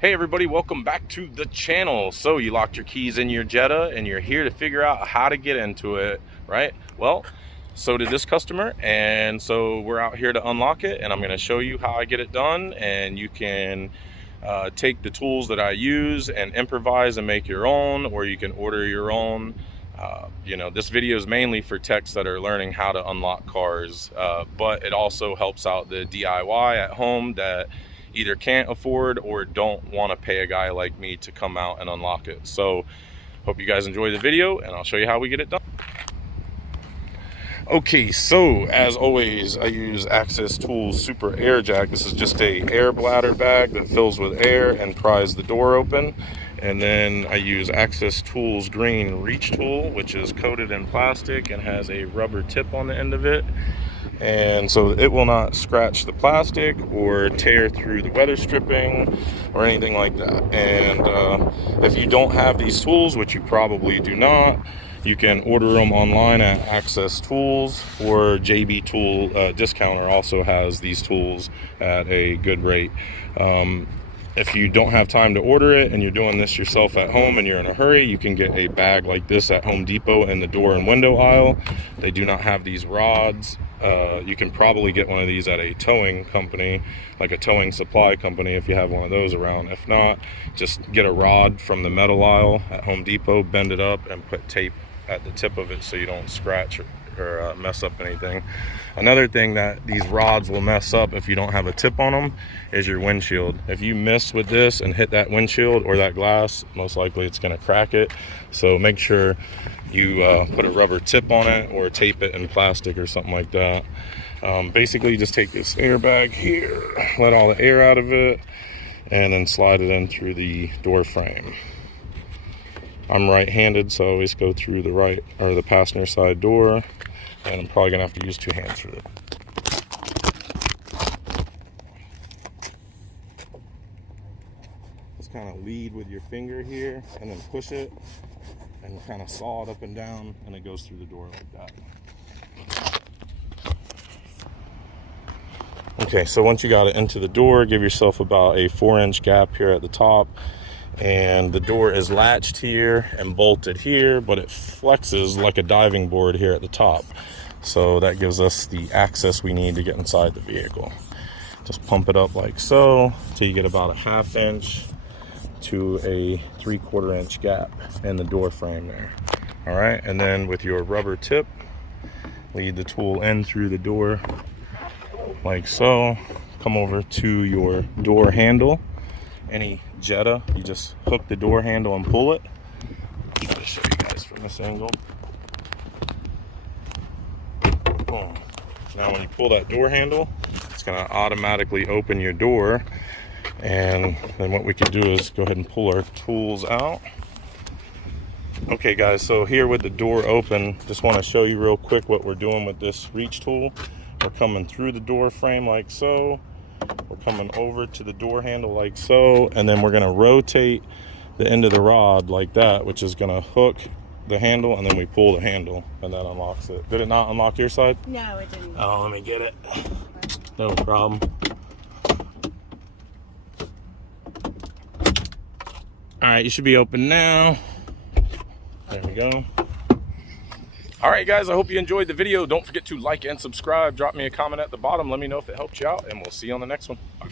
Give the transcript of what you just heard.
Hey everybody, welcome back to the channel. So you locked your keys in your Jetta and you're here to figure out how to get into it, right? Well, so did this customer, and so we're out here to unlock it, and I'm going to show you how I get it done, and you can take the tools that I use and improvise and make your own, or you can order your own. You know, this video is mainly for techs that are learning how to unlock cars, but it also helps out the DIY at home that either can't afford or don't want to pay a guy like me to come out and unlock it. So hope you guys enjoy the video, and I'll show you how we get it done. Okay, so as always, I use Access Tools Super Air Jack. This is just a air bladder bag that fills with air and pries the door open. And then I use Access Tools Green Reach Tool, which is coated in plastic and has a rubber tip on the end of it. And so it will not scratch the plastic or tear through the weather stripping or anything like that. And if you don't have these tools, which you probably do not, you can order them online at Access Tools, or JB Tool Discounter also has these tools at a good rate. If you don't have time to order it and you're doing this yourself at home and you're in a hurry, you can get a bag like this at Home Depot in the door and window aisle. They do not have these rods. You can probably get one of these at a towing company, like a towing supply company, if you have one of those around. If not, just get a rod from the metal aisle at Home Depot, bend it up, and put tape at the tip of it so you don't scratch or mess up anything. Another thing that these rods will mess up if you don't have a tip on them is your windshield. If you miss with this and hit that windshield or that glass, most likely it's going to crack it. So make sure you put a rubber tip on it or tape it in plastic or something like that. Basically, just take this airbag here, let all the air out of it, and then slide it in through the door frame. I'm right-handed, so I always go through the right or the passenger side door, and I'm probably gonna have to use two hands for this. Just kind of lead with your finger here, and then push it, and kind of saw it up and down, and it goes through the door like that. Okay, so once you got it into the door, give yourself about a 4-inch gap here at the top. And the door is latched here and bolted here, but it flexes like a diving board here at the top. So that gives us the access we need to get inside the vehicle. Just pump it up like so till you get about a 1/2 inch to a 3/4 inch gap in the door frame there. All right, and then with your rubber tip, lead the tool in through the door like so. Come over to your door handle. Any Jetta, you just hook the door handle and pull it. I'll try to show you guys from this angle. Boom. Now when you pull that door handle, it's going to automatically open your door. And then what we can do is go ahead and pull our tools out. Okay guys, so here with the door open, just want to show you real quick what we're doing with this reach tool. We're coming through the door frame like so. We're coming over to the door handle like so, and then we're going to rotate the end of the rod like that, which is going to hook the handle, and then we pull the handle, and that unlocks it. Did it not unlock your side? No, it didn't. Oh, let me get it. No problem. All right, you should be open now. There we go. All right, guys, I hope you enjoyed the video. Don't forget to like and subscribe. Drop me a comment at the bottom. Let me know if it helped you out, and we'll see you on the next one. Bye.